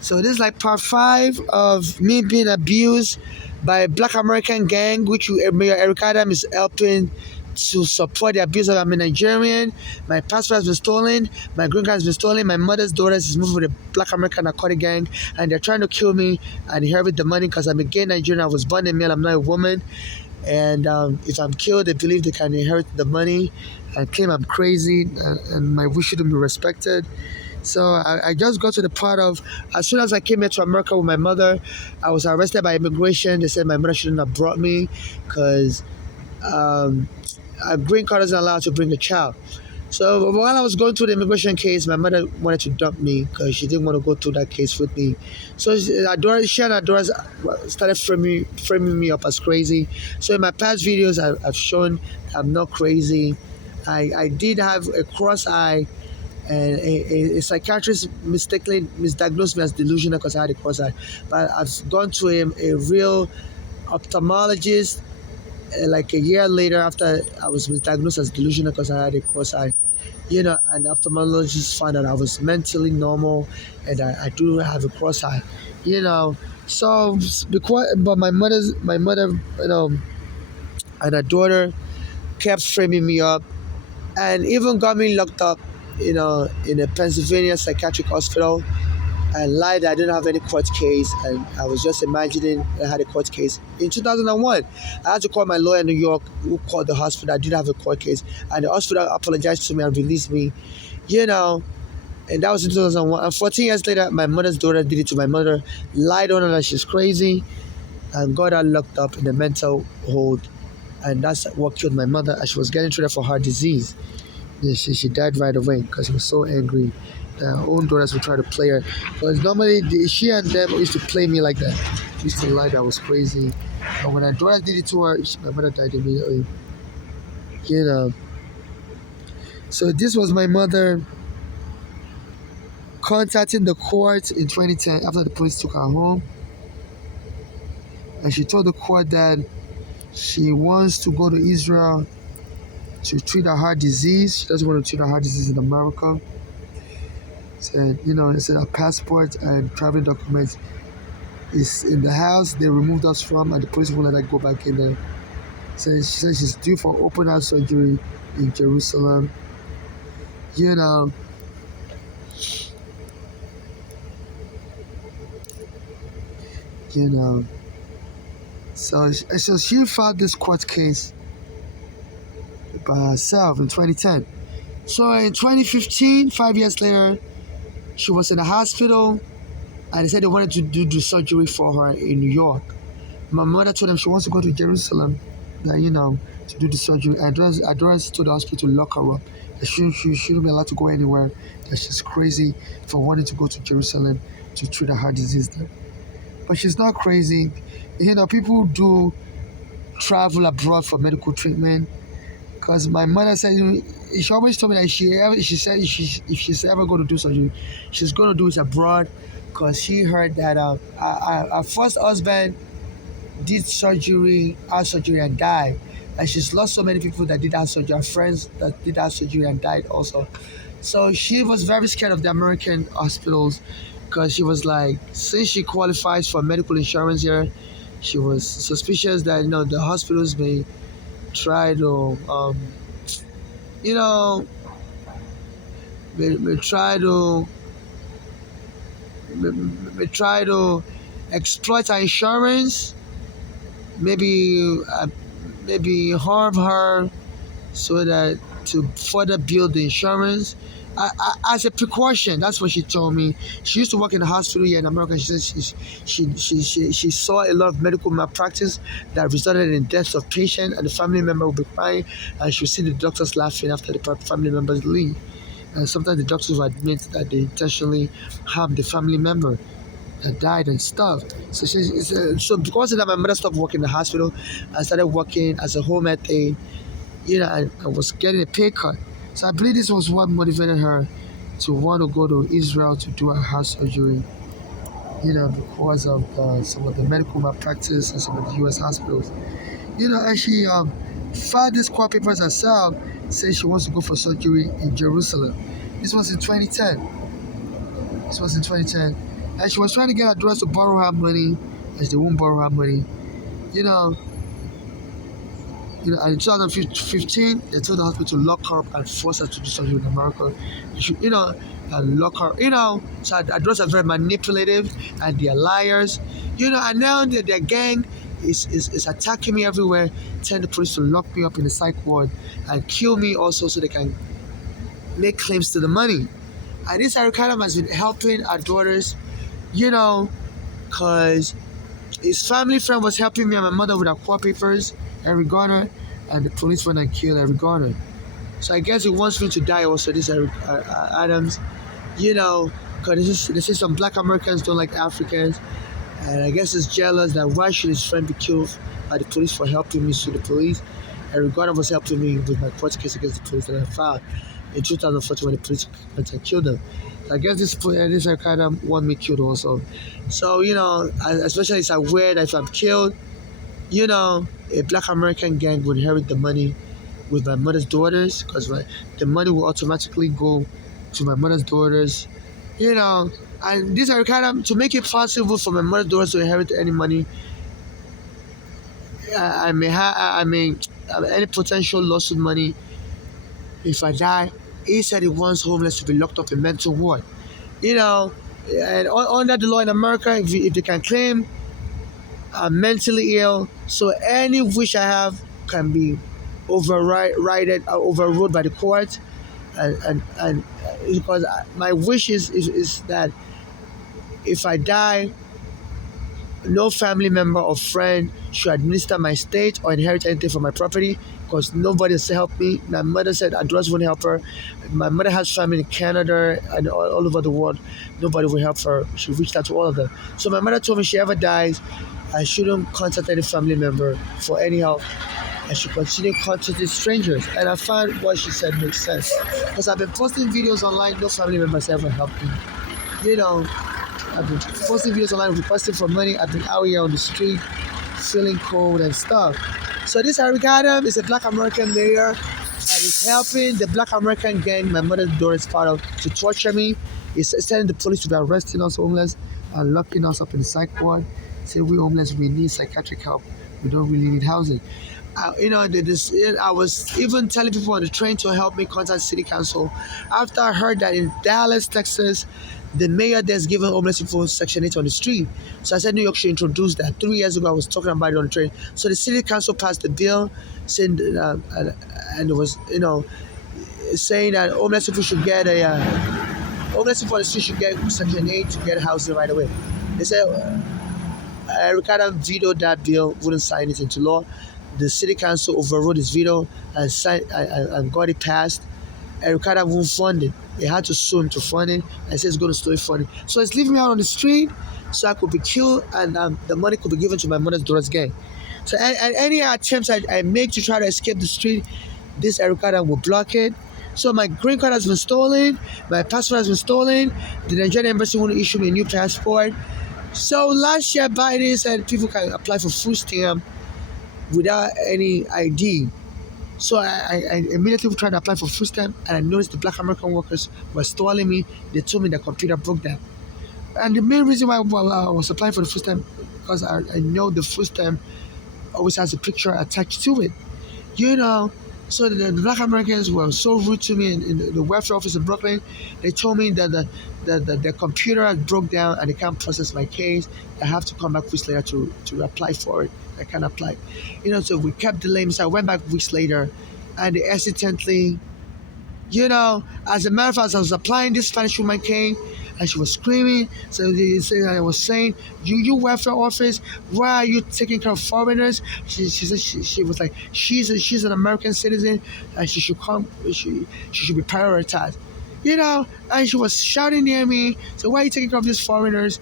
So this is like part 5 of me being abused by a Black American gang, which Mayor Eric Adam is helping to support the abuse of. I'm a Nigerian. My passport has been stolen. My green card has been stolen. My mother's daughters is moving with a Black American narcotic gang, and they're trying to kill me and inherit the money because I'm a gay Nigerian. I was born a male. I'm not a woman. And if I'm killed, they believe they can inherit the money and claim I'm crazy, and my wish shouldn't be respected. So I just got to the part of, as soon as I came here to America with my mother, I was arrested by immigration. They said my mother shouldn't have brought me because um, a green card isn't allowed to bring a child. So while I was going through the immigration case, my mother wanted to dump me because she didn't want to go through that case with me. So she and Adora started framing me up as crazy. So in my past videos, I've shown I'm not crazy. I did have a cross eye, and a psychiatrist mistakenly misdiagnosed me as delusional because I had a cross eye. But I've gone to a real ophthalmologist like a year later after I was misdiagnosed as delusional because I had a cross eye. And ophthalmologist found out I was mentally normal and I do have a cross eye. You know, so because but my mother, and her daughter kept framing me up and even got me locked up, in a Pennsylvania psychiatric hospital. I lied that I didn't have any court case, and I was just imagining I had a court case. In 2001, I had to call my lawyer in New York, who called the hospital. I didn't have a court case, and the hospital apologized to me and released me. You know, and that was in 2001. And 14 years later, my mother's daughter did it to my mother, lied on her that she's crazy, and got her locked up in a mental hold. And that's what killed my mother, as she was getting treated for heart disease. Yeah, she died right away because she was so angry. Her own daughters would try to play her. Because normally she and them used to play me like that. Used to lie that I was crazy. But when her daughter did it to her, my mother died immediately. You know. So this was my mother contacting the court in 2010 after the police took her home. And she told the court that she wants to go to Israel to treat her heart disease. She doesn't want to treat her heart disease in America. Said, it said her passport and traveling documents is in the house they removed us from, and the police won't let her go back in there. So she said she's due for open heart surgery in Jerusalem. You know, you know. So she filed this court case by herself in 2010. So in 2015, 5 years later, she was in the hospital, and they said they wanted to do the surgery for her in New York. My mother told them she wants to go to Jerusalem, that, to do the surgery. Adoras told the hospital to lock her up. That she shouldn't be allowed to go anywhere. That she's crazy for wanting to go to Jerusalem to treat her heart disease there. But she's not crazy. People do travel abroad for medical treatment. Because my mother said, she always told me that she said if she's ever going to do surgery, she's going to do it abroad. Because she heard that her first husband did heart surgery and died. And she's lost so many people that did heart surgery, her friends that did heart surgery and died also. So she was very scared of the American hospitals because she was like, since she qualifies for medical insurance here, she was suspicious that, the hospitals may try to, you know, may try to, may try to exploit her insurance, maybe harm her so that to further build the insurance. As a precaution, that's what she told me. She used to work in a hospital here in America. She said she saw a lot of medical malpractice that resulted in deaths of patients, and the family member would be crying, and she would see the doctors laughing after the family members leave. And sometimes the doctors would admit that they intentionally harmed the family member that died and stuff. So because of that, my mother stopped working in the hospital. I started working as a home health aide, and I was getting a pay cut. So I believe this was what motivated her to want to go to Israel to do her heart surgery, because of some of the medical malpractice in some of the U.S. hospitals. And she filed these court papers herself, saying she wants to go for surgery in Jerusalem. This was in 2010. and she was trying to get her daughters to borrow her money, and they won't borrow her money. You know, and in 2015, they told the hospital to lock her up and force her to do something with America. You should, and lock her, So our daughters are very manipulative, and they're liars, and now their gang is attacking me everywhere, telling the police to lock me up in the psych ward and kill me also so they can make claims to the money. And this Arikadam has been helping our daughters, because his family friend was helping me and my mother with our court papers, Eric Garner, and the police went and killed Eric Garner. So I guess he wants me to die also, this Eric Adams, because they say some black Americans don't like Africans, and I guess he's jealous that why should his friend be killed by the police for helping me sue the police. Eric Garner was helping me with my court case against the police that I filed in 2014 when the police went and killed them. So I guess this Eric Adams want me killed also. So, especially it's aware that if I'm killed, a black American gang would inherit the money with my mother's daughters, because the money will automatically go to my mother's daughters, and these are kind of to make it possible for my mother's daughters to inherit any money. I may have any potential lawsuit money if I die. He said he wants homeless to be locked up in mental ward, and under the law in America, if they can claim I'm mentally ill, so any wish I have can be overruled by the court, and because my wish is that if I die, no family member or friend should administer my estate or inherit anything from my property, because nobody has helped me. My mother said address won't help her. My mother has family in Canada and all over the world. Nobody will help her. She reached out to all of them. So my mother told me if she ever dies, I shouldn't contact any family member for any help. I should continue contacting strangers. And I found what she said makes sense. Because I've been posting videos online, no family members ever helped me. I've been posting videos online, requesting for money. I've been out here on the street, feeling cold and stuff. So this Eric Adams is a black American mayor and is helping the black American gang my mother's daughter is part of to torture me. He's sending the police to be arresting us homeless and locking us up in the psych ward. Saying we homeless, we need psychiatric help. We don't really need housing. I was even telling people on the train to help me contact city council after I heard that in Dallas, Texas, the mayor there's given homeless people Section 8 on the street. So I said New York should introduce that. 3 years ago, I was talking about it on the train. So the city council passed the bill, saying, and it was, saying that homeless people should get homeless people on the street should get Section 8 to get housing right away. They said Ricardo vetoed that bill, wouldn't sign it into law. The city council overrode his veto and got it passed. And Ricardo won't fund it. They had to sue him to fund it, and says it's going to stop funding. So it's leaving me out on the street so I could be killed, and the money could be given to my mother's daughter's gang. So and any attempts I make to try to escape the street, this Ricardo will block it. So my green card has been stolen, my passport has been stolen, the Nigerian embassy won't issue me a new passport. So last year Biden said people can apply for food stamp without any ID. So I immediately tried to apply for food stamp, and I noticed the black American workers were stalling me. They told me the computer broke down. And the main reason why I was applying for the food stamp, because I know the food stamp always has a picture attached to it. So the black Americans were so rude to me in the welfare office in Brooklyn. They told me that the computer had broke down and they can't process my case. I have to come back weeks later to apply for it. I can't apply. So we kept delaying. So I went back weeks later, and they accidentally, as a matter of fact, as I was applying, this Spanish woman came and she was screaming. So they said I was saying, you welfare office, why are you taking care of foreigners? She said she was like, she's an American citizen and she should come, she should be prioritized. And she was shouting near me. So why are you taking care of these foreigners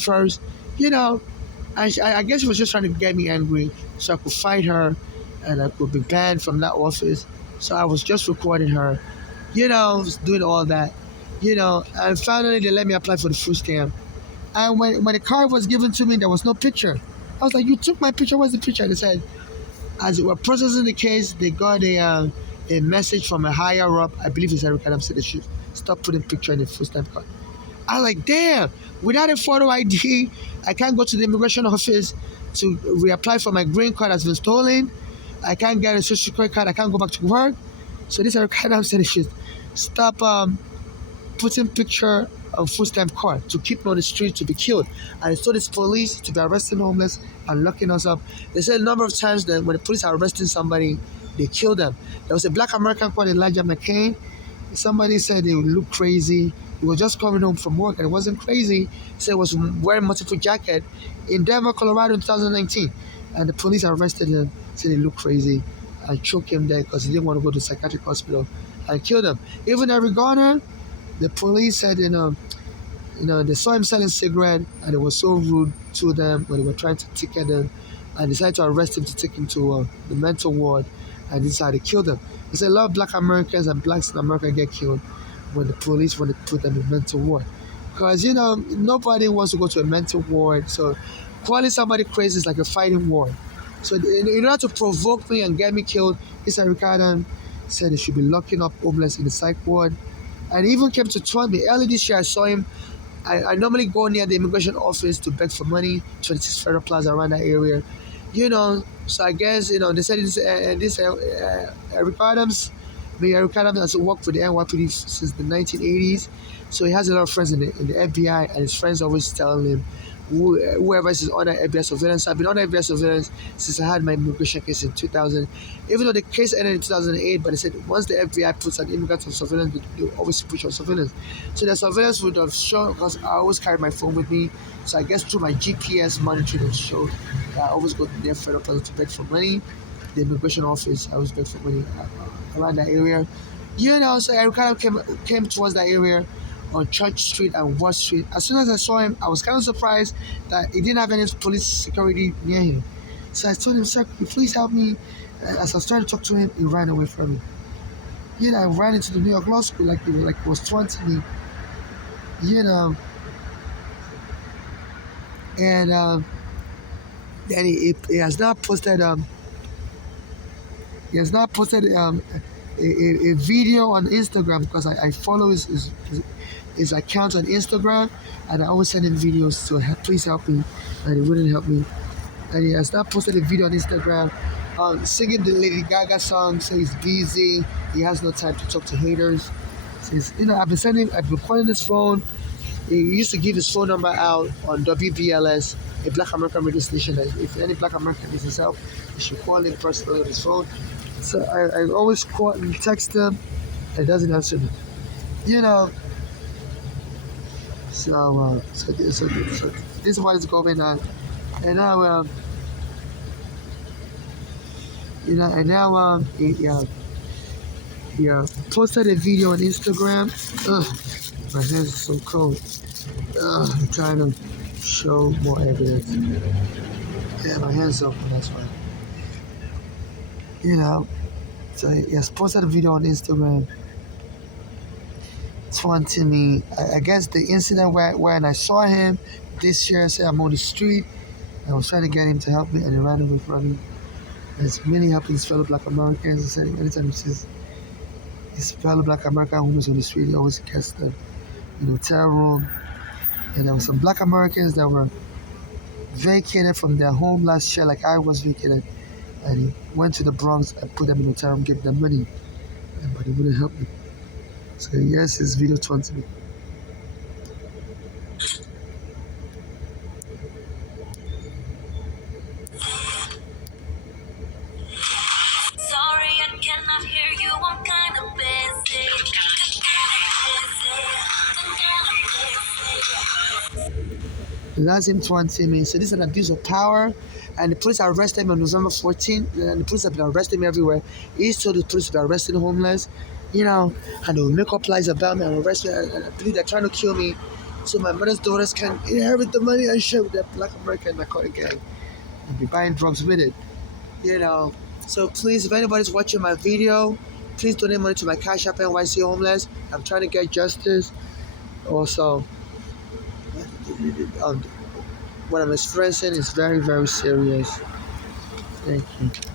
first? I guess she was just trying to get me angry so I could fight her and I could be banned from that office. So I was just recording her, doing all that, and finally they let me apply for the food stamp. And when the card was given to me, there was no picture. I was like, you took my picture, where's the picture? They said, as they were processing the case, they got a message from a higher up, I believe it's Eric Adams, said they should stop putting picture in the food stamp card. I was like, damn, Without a photo ID, I can't go to the immigration office to reapply for my green card that's been stolen. I can't get a social security card. I can't go back to work. So this kind of said they should stop putting picture of food stamp card to keep me on the street to be killed. And it's told this police to be arresting homeless and locking us up. They said a number of times that when the police are arresting somebody, they kill them. There was a black American called Elijah McCain. Somebody said they would look crazy. He was just coming home from work and it wasn't crazy. He said he was wearing multiple jacket in Denver, Colorado in 2019. And the police arrested him, said he looked crazy and choked him there because he didn't want to go to psychiatric hospital and killed him. Even Eric Garner, the police said, they saw him selling cigarette and it was so rude to them when they were trying to ticket him and decided to arrest him to take him to the mental ward and decided to kill them. They said a lot of black Americans and blacks in America get killed when the police want to put them in mental ward. Because, nobody wants to go to a mental ward. So calling somebody crazy is like a fighting war. So in order to provoke me and get me killed, Issa Ricardo said they should be locking up homeless in the psych ward. And he even came to taunt me. Early this year, I saw him. I normally go near the immigration office to beg for money, 26 Federal Plaza around that area. So I guess, they said Eric Adams, Mayor Eric Adams has worked for the NYPD since the 1980s. So he has a lot of friends in the FBI, and his friends always telling him, whoever is under FBI surveillance. I've been under FBI surveillance since I had my immigration case in 2000. Even though the case ended in 2008, but they said once the FBI puts an immigrant on surveillance, they always put you on surveillance. So the surveillance would have shown, because I always carry my phone with me. So I guess through my GPS monitoring, it showed that I always go to their federal place to beg for money. The immigration office, I always beg for money around that area. So Eric came towards that area on Church Street and Wall Street. As soon as I saw him, I was kind of surprised that he didn't have any police security near him. So I told him, "Sir, could you please help me?" As I was trying to talk to him, he ran away from me. I ran into the New York Law School like he was taunting me. And then he has now posted a video on Instagram because I follow his account on Instagram, and I always send him videos to please help me, and he wouldn't help me. And he has now posted a video on Instagram singing the Lady Gaga song, so he's busy, he has no time to talk to haters. Says, I've been calling his phone. He used to give his phone number out on WBLS, a Black American radio station. That if any Black American needs his help, he should call him personally on his phone. So I always call and text him, and he doesn't answer me. So this is what is going on. And now, he posted a video on Instagram. Ugh, my hands are so cold. I'm trying to show more evidence. Yeah, my hands up, that's why. So he has posted a video on Instagram taunting me. I guess the incident when I saw him this year, said I'm on the street. I was trying to get him to help me, and he ran away from me. He's mainly helping his fellow Black Americans. He said anytime he sees his fellow Black American homeless on the street, he always gets them in a hotel room. And there were some Black Americans that were vacated from their home last year, like I was vacated. And he went to the Bronx and put them in a hotel room, gave them money, but he wouldn't help me. So yes, his video taunted me. Sorry, I cannot hear you. I'm kind of busy. That's him taunting me. So this is an abuse of power. And the police arrested him on November 14th. And the police have been arresting me everywhere. He told the police to be arresting homeless, and they will make up lies about me and arrest me. And I believe they're trying to kill me so my mother's daughters can inherit the money and share with their Black American narcotic gang and be buying drugs with it. So please, if anybody's watching my video, please donate money to my Cash App NYC Homeless. I'm trying to get justice. Also, what I'm expressing is very, very serious. Thank you.